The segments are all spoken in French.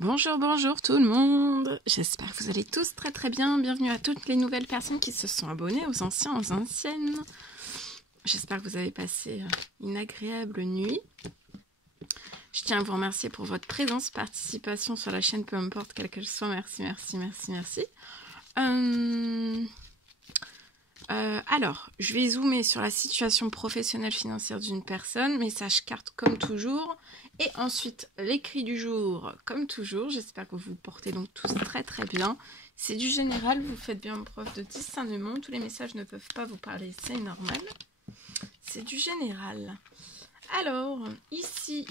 Bonjour, bonjour tout le monde. J'espère que vous allez tous très très bien. Bienvenue à toutes les nouvelles personnes qui se sont abonnées, aux anciens, aux anciennes. J'espère que vous avez passé une agréable nuit. Je tiens à vous remercier pour votre présence, participation sur la chaîne, peu importe quelle qu'elle soit. Merci, merci, merci, merci. Alors, je vais zoomer sur la situation professionnelle financière d'une personne, message carte comme toujours, et ensuite l'écrit du jour comme toujours. J'espère que vous vous portez donc tous très très bien. C'est du général, vous faites bien preuve de discernement, tous les messages ne peuvent pas vous parler, c'est normal. C'est du général. Alors, ici,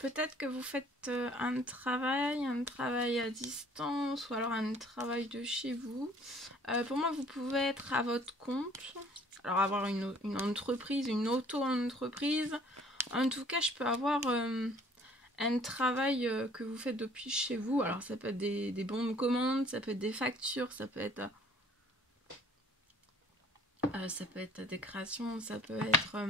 peut-être que vous faites un travail à distance ou alors un travail de chez vous. Pour moi, vous pouvez être à votre compte. Alors, avoir une entreprise, une auto-entreprise. En tout cas, je peux avoir un travail que vous faites depuis chez vous. Alors, ça peut être des bons de commande, ça peut être des factures, ça peut être des créations, ça peut être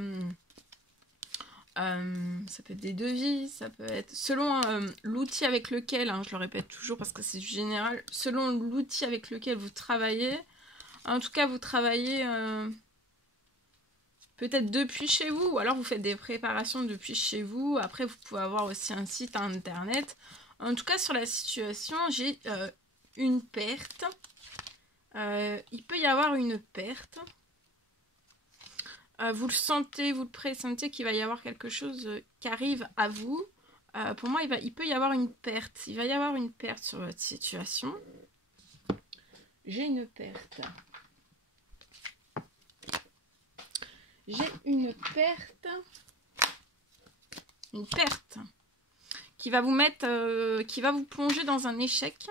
des devis, ça peut être selon l'outil avec lequel, je le répète toujours parce que c'est du général, selon l'outil avec lequel vous travaillez. En tout cas, vous travaillez peut-être depuis chez vous, ou alors vous faites des préparations depuis chez vous. Après, vous pouvez avoir aussi un site internet. En tout cas, sur la situation, j'ai une perte. Il peut y avoir une perte. Vous le sentez, vous le pressentez qu'il va y avoir quelque chose qui arrive à vous. Pour moi, il peut y avoir une perte. Il va y avoir une perte sur votre situation. J'ai une perte. J'ai une perte. Une perte qui va vous mettre, qui va vous plonger dans un échec.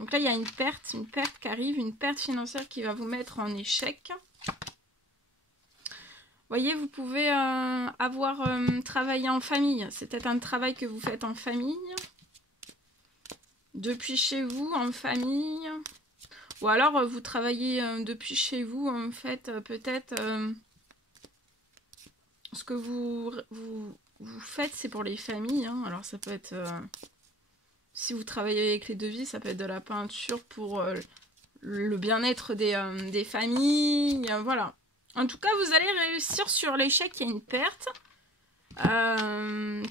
Donc là, il y a une perte qui arrive, une perte financière qui va vous mettre en échec. Voyez, vous pouvez avoir travaillé en famille. C'est peut-être un travail que vous faites en famille. Depuis chez vous, en famille. Ou alors, vous travaillez depuis chez vous, en fait, peut-être... ce que vous faites, c'est pour les familles. Alors, ça peut être... si vous travaillez avec les devis, ça peut être de la peinture pour le bien-être des familles. Voilà. En tout cas, vous allez réussir sur l'échec. Il y a une perte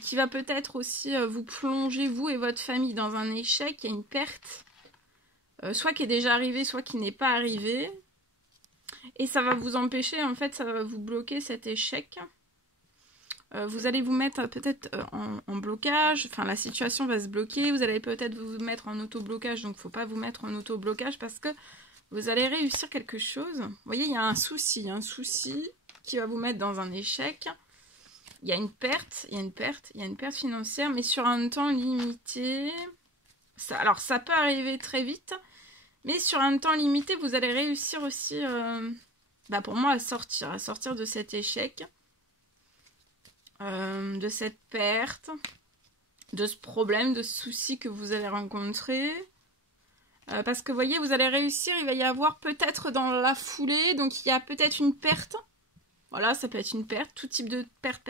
qui va peut-être aussi vous plonger, vous et votre famille, dans un échec. Il y a une perte, soit qui est déjà arrivée, soit qui n'est pas arrivée. Et ça va vous empêcher, en fait, ça va vous bloquer cet échec. Vous allez vous mettre peut-être en blocage. Enfin, la situation va se bloquer. Vous allez peut-être vous mettre en auto-blocage. Donc, il ne faut pas vous mettre en auto-blocage parce que vous allez réussir quelque chose. Vous voyez, il y a un souci qui va vous mettre dans un échec. Il y a une perte, il y a une perte financière, mais sur un temps limité. Alors, ça peut arriver très vite, mais sur un temps limité, vous allez réussir aussi, pour moi, à sortir de cet échec, de cette perte, de ce problème, de ce souci que vous allez rencontrer. Parce que vous voyez, vous allez réussir, il va y avoir peut-être dans la foulée, donc il y a peut-être une perte. Voilà, ça peut être une perte, tout type de perte,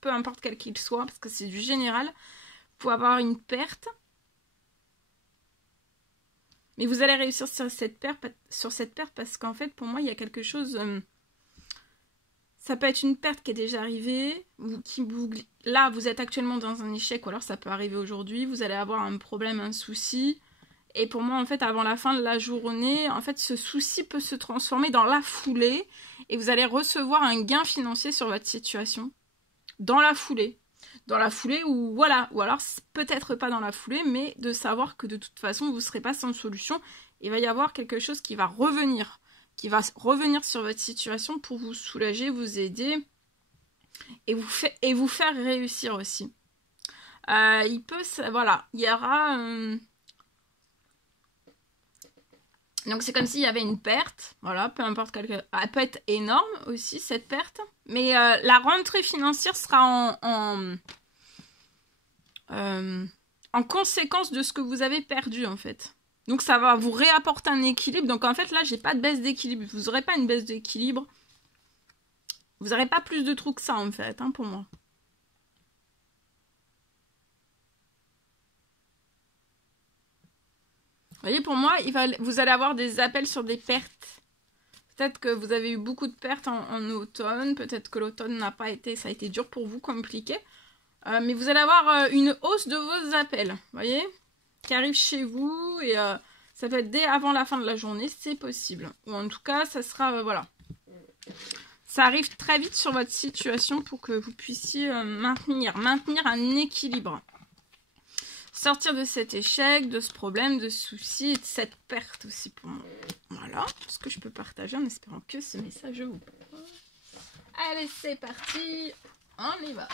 peu importe quel qu'il soit, parce que c'est du général. Vous pouvez avoir une perte. Mais vous allez réussir sur cette perte parce qu'en fait, pour moi, il y a quelque chose... ça peut être une perte qui est déjà arrivée. Là, vous êtes actuellement dans un échec, ou alors ça peut arriver aujourd'hui. Vous allez avoir un problème, un souci. Et pour moi, en fait, avant la fin de la journée, en fait, ce souci peut se transformer dans la foulée. Et vous allez recevoir un gain financier sur votre situation. Dans la foulée. Dans la foulée ou voilà. Ou alors, peut-être pas dans la foulée, mais de savoir que de toute façon, vous ne serez pas sans solution. Il va y avoir quelque chose qui va revenir. Qui va revenir sur votre situation pour vous soulager, vous aider. Et vous faire réussir aussi. Voilà. Il y aura... Donc c'est comme s'il y avait une perte, voilà, peu importe elle peut être énorme aussi cette perte, mais la rentrée financière sera en conséquence de ce que vous avez perdu en fait. Donc ça va vous réapporter un équilibre, donc en fait là j'ai pas de baisse d'équilibre, vous n'aurez pas une baisse d'équilibre, Vous n'aurez pas plus de trous que ça en fait, hein, pour moi. Vous voyez, pour moi, vous allez avoir des appels sur des pertes. Peut-être que vous avez eu beaucoup de pertes en automne. Peut-être que l'automne n'a pas été... Ça a été dur pour vous, compliqué. Mais vous allez avoir une hausse de vos appels. Vous voyez, qui arrive chez vous. Et ça peut être dès avant la fin de la journée. C'est possible. Ou en tout cas, ça sera... voilà. Ça arrive très vite sur votre situation pour que vous puissiez maintenir un équilibre. Sortir de cet échec, de ce problème, de ce souci et de cette perte aussi pour moi. Voilà ce que je peux partager en espérant que ce message vous plaît. Allez, c'est parti. On y va.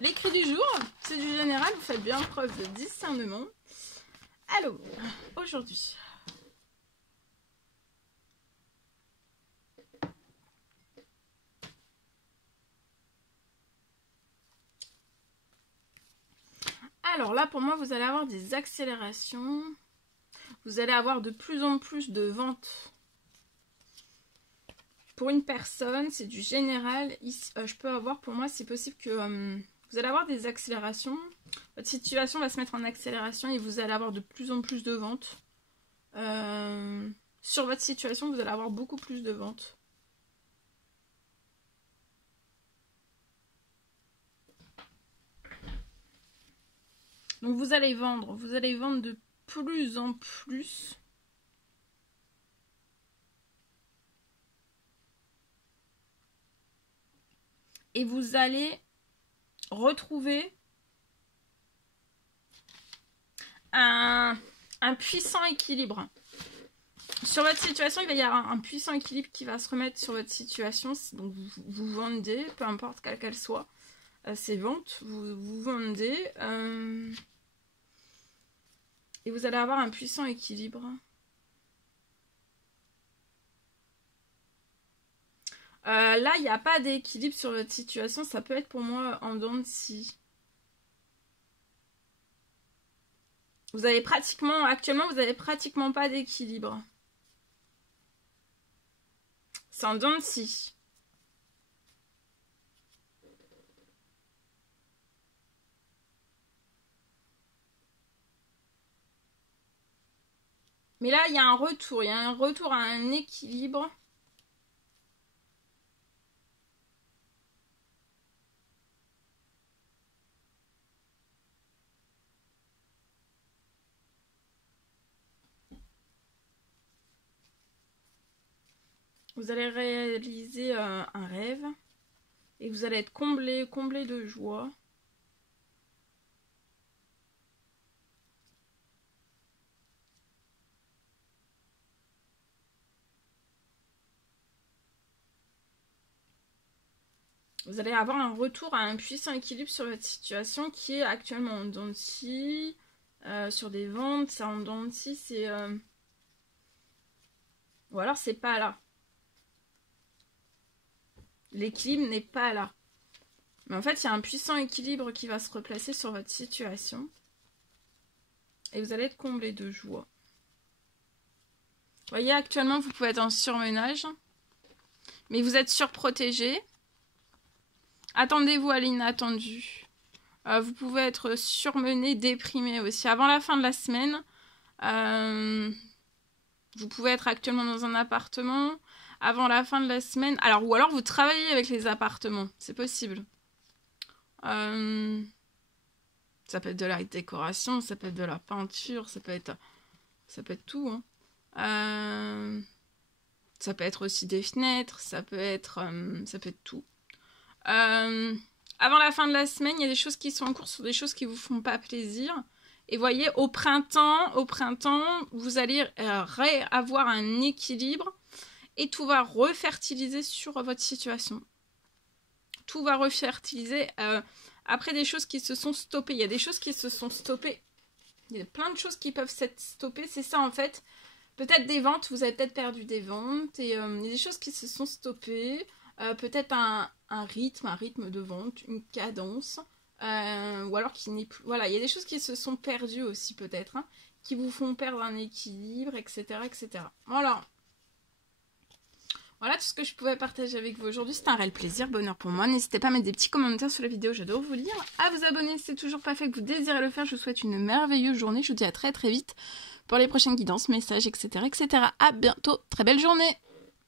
L'écrit du jour, c'est du général. Vous faites bien preuve de discernement. Alors, aujourd'hui... Alors là, pour moi, vous allez avoir des accélérations. Vous allez avoir de plus en plus de ventes. Pour une personne, c'est du général. Ici, je peux avoir, pour moi, c'est possible que vous allez avoir des accélérations. Votre situation va se mettre en accélération et vous allez avoir de plus en plus de ventes. Sur votre situation, vous allez avoir beaucoup plus de ventes. Donc vous allez vendre de plus en plus. Et vous allez retrouver un puissant équilibre. Sur votre situation, il va y avoir un puissant équilibre qui va se remettre sur votre situation. Donc vous vendez, peu importe quelle qu'elle soit. Ces ventes, vous vendez et vous allez avoir un puissant équilibre. Là, il n'y a pas d'équilibre sur votre situation. Ça peut être pour moi en dents de scie. Actuellement, vous n'avez pratiquement pas d'équilibre. C'est en dents de scie. Mais là, il y a un retour. Il y a un retour à un équilibre. Vous allez réaliser un rêve. Et vous allez être comblé de joie. Vous allez avoir un retour à un puissant équilibre sur votre situation qui est actuellement en dents de scie, sur des ventes, ça en dents de scie, c'est... Ou alors c'est pas là. L'équilibre n'est pas là. Mais en fait, il y a un puissant équilibre qui va se replacer sur votre situation. Et vous allez être comblé de joie. Vous voyez, actuellement, vous pouvez être en surmenage. Mais vous êtes surprotégé. Attendez-vous à l'inattendu. Vous pouvez être surmené, déprimé aussi. Avant la fin de la semaine, vous pouvez être actuellement dans un appartement. Avant la fin de la semaine. Alors, ou alors vous travaillez avec les appartements. C'est possible. Ça peut être de la décoration, ça peut être de la peinture, ça peut être tout. Hein. Ça peut être aussi des fenêtres, ça peut être tout. Avant la fin de la semaine, il y a des choses qui sont en cours sur des choses qui vous font pas plaisir. Et voyez, au printemps, vous allez avoir un équilibre et tout va refertiliser sur votre situation. Tout va refertiliser après des choses qui se sont stoppées. Il y a des choses qui se sont stoppées. Il y a plein de choses qui peuvent s'être stoppées. C'est ça en fait. Peut-être des ventes, vous avez peut-être perdu des ventes. Et il y a des choses qui se sont stoppées. Peut-être un rythme de vente, une cadence. Ou alors qui n'est plus... Voilà, il y a des choses qui se sont perdues aussi peut-être. Hein, qui vous font perdre un équilibre, etc. etc. Voilà. Voilà tout ce que je pouvais partager avec vous aujourd'hui. C'était un réel plaisir, bonheur pour moi. N'hésitez pas à mettre des petits commentaires sous la vidéo, j'adore vous lire. À vous abonner si c'est toujours pas fait, que vous désirez le faire. Je vous souhaite une merveilleuse journée. Je vous dis à très très vite pour les prochaines guidances, messages, etc. etc. À bientôt. Très belle journée.